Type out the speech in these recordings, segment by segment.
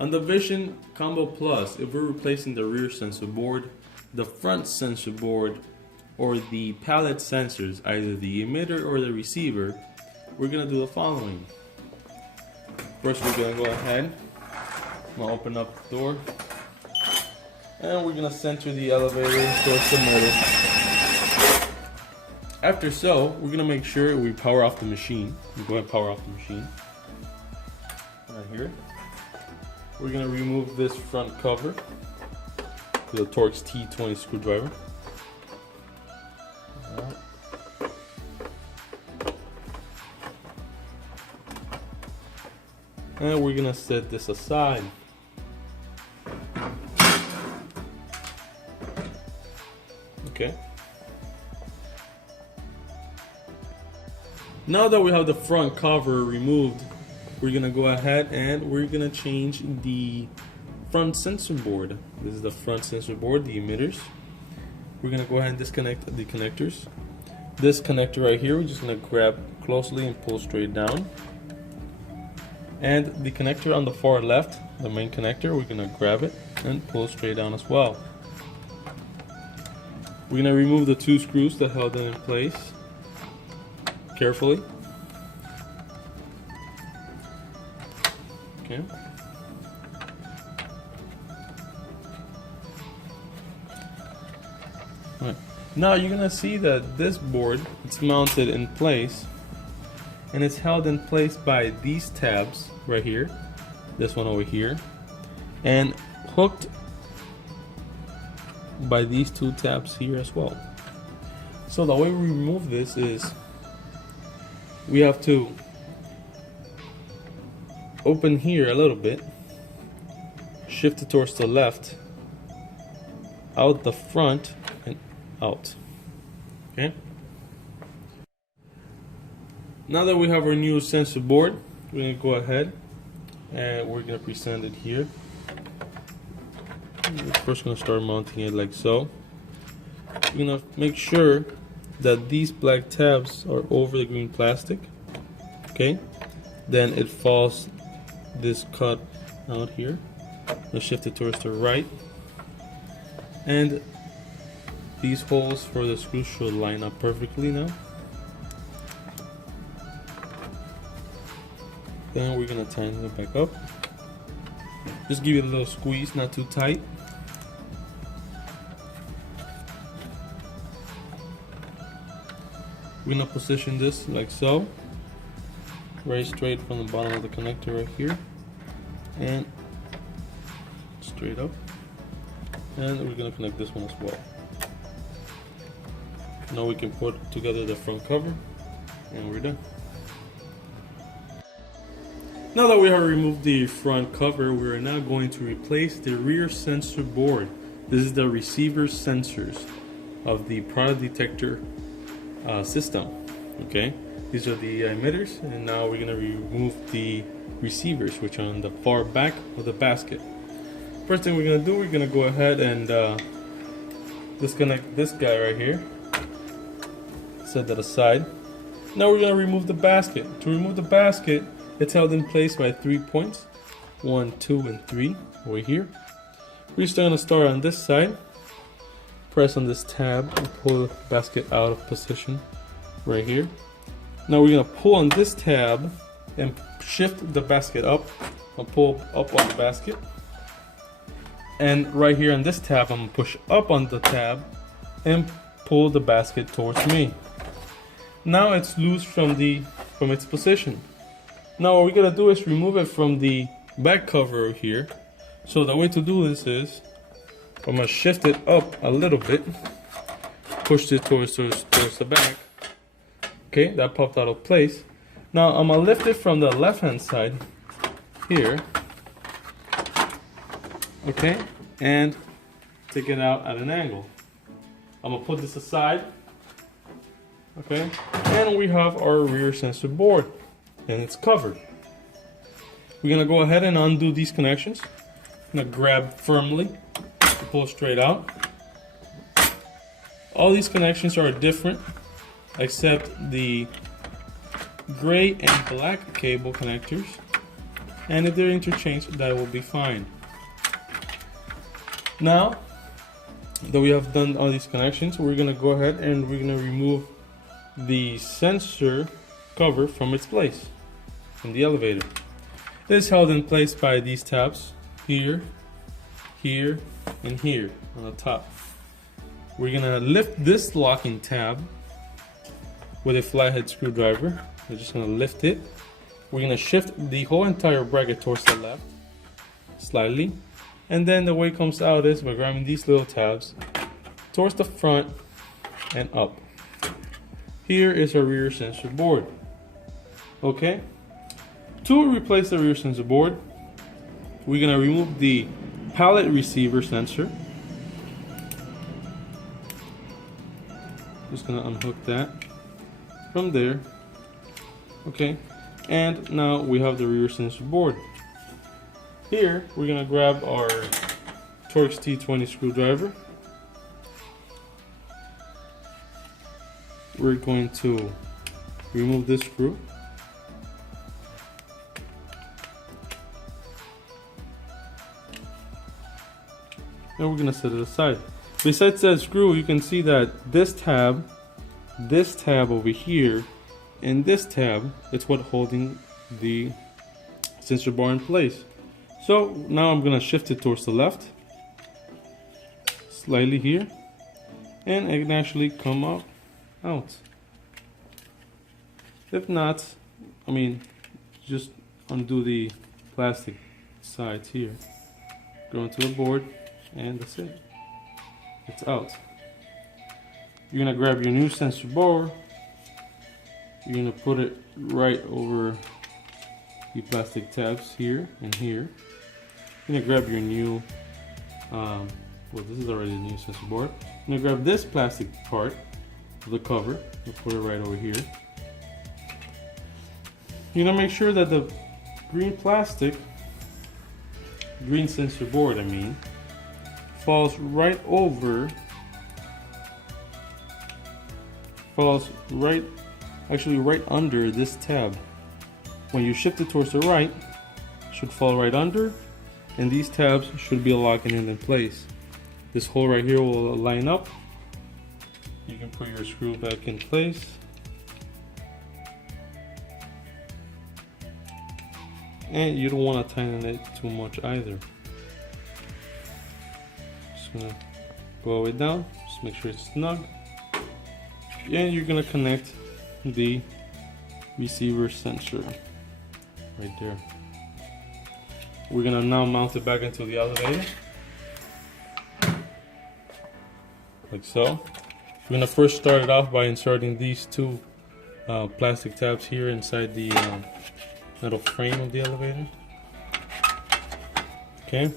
On the Vision Combo Plus, if we're replacing the rear sensor board, the front sensor board, or the pallet sensors, either the emitter or the receiver, we're going to do the following. First, we're going to go ahead, I'm going to open up the door, and we're going to center the elevator towards the middle. After so, we're going to make sure we power off the machine. We go ahead and power off the machine. Right here. We're going to remove this front cover with a Torx T20 screwdriver. And we're going to set this aside. Okay. Now that we have the front cover removed, we're going to go ahead and we're going to change the front sensor board. This is the front sensor board, the emitters. We're going to go ahead and disconnect the connectors. This connector right here, we're just going to grab closely and pull straight down. And the connector on the far left, the main connector, we're going to grab it and pull straight down as well. We're going to remove the two screws that held it in place carefully. Okay. Alright. Now you're going to see that this board, it's mounted in place, and it's held in place by these tabs right here, this one over here, and hooked by these two tabs here as well. So the way we remove this is we have to open here a little bit, shift it towards the left, out the front, and out. Okay. Now that we have our new sensor board, we're going to go ahead and we're going to present it here. We're first going to start mounting it like so. We're going to make sure that these black tabs are over the green plastic. Okay. Then it falls this cut out here. Let's shift it towards the right. And these holes for the screws should line up perfectly now. Then we're going to tighten it back up. Just give it a little squeeze, not too tight. We're going to position this like so. Very straight from the bottom of the connector right here. And straight up. And we're going to connect this one as well. Now we can put together the front cover. And we're done. Now that we have removed the front cover, we are now going to replace the rear sensor board. This is the receiver sensors of the product detector system. Okay, these are the emitters, and now we're going to remove the receivers, which are on the far back of the basket. First thing we're going to do, we're going to go ahead and disconnect this guy right here. Set that aside. Now we're going to remove the basket. To remove the basket, it's held in place by 3 points, 1, 2, and 3 over here. We're just going to start on this side, press on this tab, and pull the basket out of position right here. Now we're going to pull on this tab and shift the basket up, and pull up on the basket. And right here on this tab, I'm going to push up on the tab and pull the basket towards me. Now it's loose from its position. Now what we're going to do is remove it from the back cover here. So the way to do this is I'm going to shift it up a little bit, push it towards the back. Okay, that popped out of place. Now I'm going to lift it from the left hand side here. Okay, and take it out at an angle. I'm going to put this aside. Okay, and we have our rear sensor board. And it's covered. We're going to go ahead and undo these connections. I'm going to grab firmly to pull straight out. All these connections are different except the gray and black cable connectors. and if they're interchanged, that will be fine. Now that we have done all these connections, we're gonna go ahead and we're gonna remove the sensor cover from its place in the elevator. It is held in place by these tabs here, here, and here on the top. We're gonna lift this locking tab with a flathead screwdriver. We're just gonna lift it. We're gonna shift the whole entire bracket towards the left slightly, and then the way it comes out is by grabbing these little tabs towards the front and up. Here is our rear sensor board. Okay, to replace the rear sensor board, we're gonna remove the pallet receiver sensor. Just gonna unhook that from there. Okay, and now we have the rear sensor board. Here we're gonna grab our Torx T20 screwdriver. We're going to remove this screw. And we're gonna set it aside. Besides that screw, you can see that this tab over here, and this tab, it's what holding the sensor bar in place. So now I'm gonna shift it towards the left, slightly here, and it can actually come out. If not, I mean, just undo the plastic sides here, go into the board, and that's it. It's out. You're gonna grab your new sensor bar. You're gonna put it right over the plastic tabs here and here. You're gonna grab your new, well, this is already a new sensor board. You're gonna grab this plastic part of the cover and put it right over here. You're gonna make sure that the green sensor board, falls right over, right under this tab. When you shift it towards the right, it should fall right under, and these tabs should be locking in place. This hole right here will line up. You can put your screw back in place. And you don't want to tighten it too much either. Just gonna go all the way down, just make sure it's snug. And you're gonna connect the receiver sensor right there. We're gonna now mount it back into the elevator, like so. We're gonna first start it off by inserting these two plastic tabs here inside the metal frame of the elevator. Okay.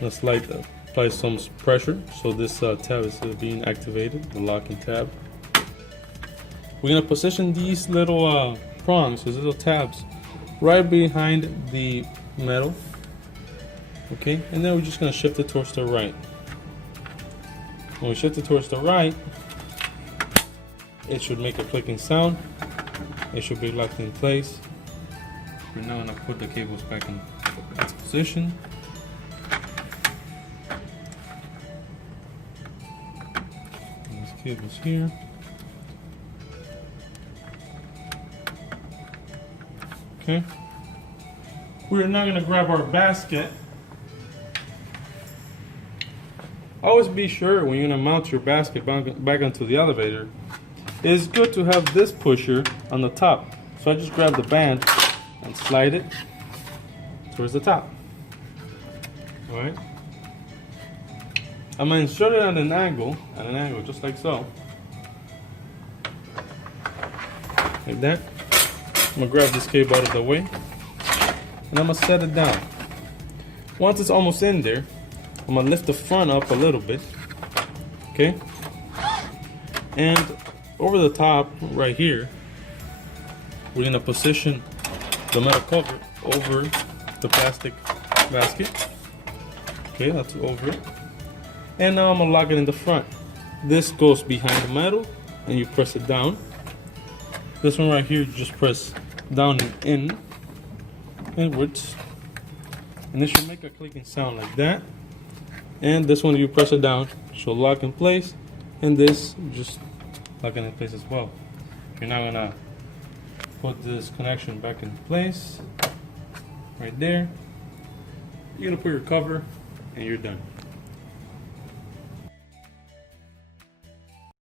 Let's apply some pressure so this tab is being activated, the locking tab. We're gonna position these little prongs, these little tabs, right behind the metal. Okay, and then we're just gonna shift it towards the right. When we shift it towards the right, it should make a clicking sound. It should be locked in place. We're now gonna put the cables back in its position. These cables here. Okay. We're now gonna grab our basket. Always be sure when you're gonna mount your basket back onto the elevator, it's good to have this pusher on the top. So I just grab the band and slide it towards the top. Alright. I'm gonna insert it at an angle, just like so. Like that. I'm gonna grab this cable out of the way, and I'm gonna set it down. Once it's almost in there, I'm gonna lift the front up a little bit, okay? And over the top, right here, we're gonna position the metal cover over the plastic basket. Okay, that's over it. And now I'm gonna lock it in the front. This goes behind the metal, and you press it down. This one right here, you just press down and in. inwards, and this should make a clicking sound like that. And this one, you press it down, should lock in place, and this just locking in place as well. You're now gonna put this connection back in place right there. You're gonna put your cover, and you're done.